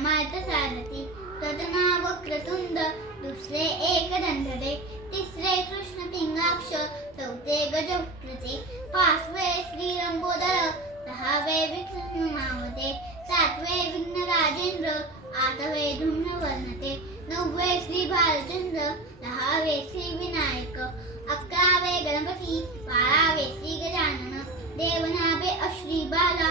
कामात साधती प्रथमा वक्रतुंड दुसरे एक दंडले तिसरे कृष्ण पिंगाक्ष चौथे गजकृते पाचवे श्री लंबोदर सहावे विष्णू मावते सातवे विघ्न राजेंद्र आठवे धूम्र वर्णते नववे श्री भालचंद्र दहावे श्री विनायक अकरावे गणपती बारावे श्री गजानन देवनावे अश्री बाला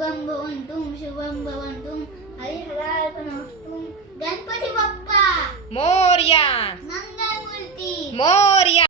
शुभम भवंतुम शुभम भवंतुम हरिहराय प्रणष्टुम गणपती बाप्पा! मोर्या! मंगलमूर्ती! मोर